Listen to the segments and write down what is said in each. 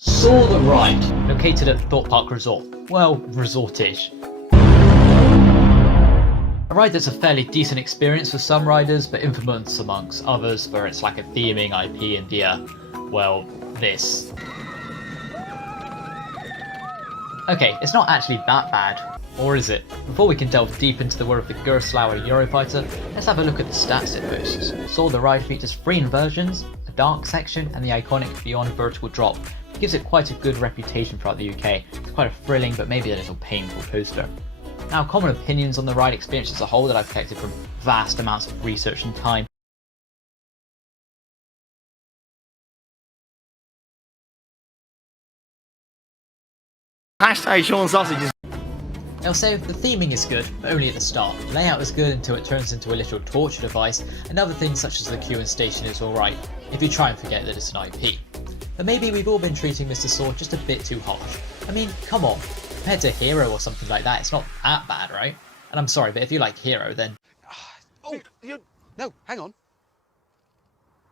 Saw the ride, located at Thorpe Park Resort. Well, resort-ish. A ride that's a fairly decent experience for some riders, but infamous amongst others for its lack of theming, IP, and well, this. Okay, it's not actually that bad. Or is it? Before we can delve deep into the world of the Gerstlauer Eurofighter, let's have a look at the stats it boasts. Saw the ride features 3 inversions, a dark section, and the iconic Beyond vertical drop. It gives it quite a good reputation throughout the UK. It's quite a thrilling but maybe a little painful coaster. Now, common opinions on the ride experience as a whole that I've collected from vast amounts of research and time. Hashtag Sean Sausages. They'll say the theming is good, but only at the start. The layout is good until it turns into a little torture device, and other things such as the queue and station is alright, if you try and forget that it's an IP. But maybe we've all been treating Mr. Saw just a bit too harsh. I mean, come on, compared to Hero or something like that, it's not that bad, right? And I'm sorry, but if you like Hero, then... Oh, no, hang on.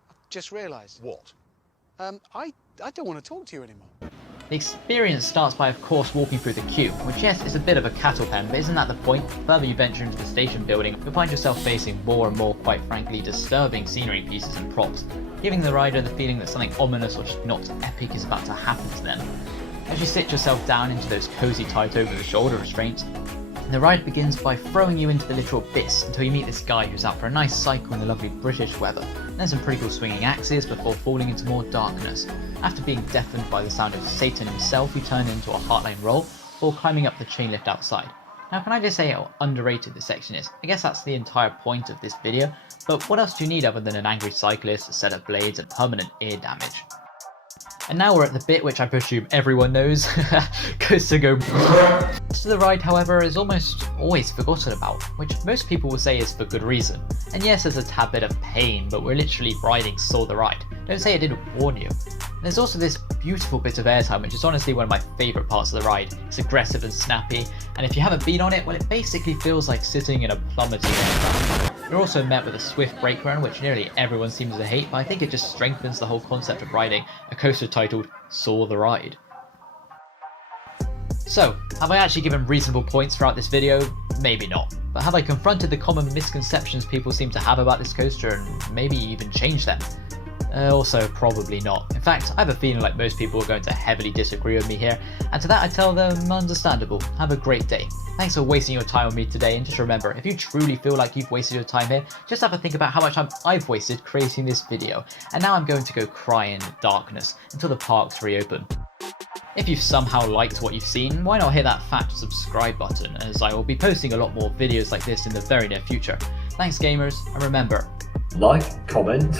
I've just realised. What? I don't want to talk to you anymore. The experience starts by, of course, walking through the queue, which yes, is a bit of a cattle pen, but isn't that the point? The further you venture into the station building, you'll find yourself facing more and more, quite frankly, disturbing scenery pieces and props, giving the rider the feeling that something ominous or just not epic is about to happen to them. As you sit yourself down into those cozy tight over-the-shoulder restraints, the ride begins by throwing you into the literal abyss until you meet this guy who's out for a nice cycle in the lovely British weather, and then some pretty cool swinging axes before falling into more darkness. After being deafened by the sound of Satan himself, you turn into a heartline roll before climbing up the chain lift outside. Now, can I just say how underrated this section is? I guess that's the entire point of this video, but what else do you need other than an angry cyclist, a set of blades, and permanent ear damage? And now we're at the bit which I presume everyone knows, Coaster Go. The rest of the ride, however, is almost always forgotten about, which most people will say is for good reason. And yes, there's a tad bit of pain, but we're literally riding Saw the Ride. Don't say I didn't warn you. And there's also this beautiful bit of airtime, which is honestly one of my favourite parts of the ride. It's aggressive and snappy, and if you haven't been on it, well, it basically feels like sitting in a plummeting aircraft. You're also met with a swift brake run, which nearly everyone seems to hate, but I think it just strengthens the whole concept of riding a coaster titled Saw the Ride. So, have I actually given reasonable points throughout this video? Maybe not. But have I confronted the common misconceptions people seem to have about this coaster and maybe even changed them? Also, probably not. In fact, I have a feeling like most people are going to heavily disagree with me here, and to that I tell them, understandable. Have a great day. Thanks for wasting your time with me today, and just remember, if you truly feel like you've wasted your time here, just have a think about how much time I've wasted creating this video, and now I'm going to go cry in darkness until the parks reopen. If you've somehow liked what you've seen, why not hit that fat subscribe button, as I will be posting a lot more videos like this in the very near future. Thanks gamers, and remember, like, comment.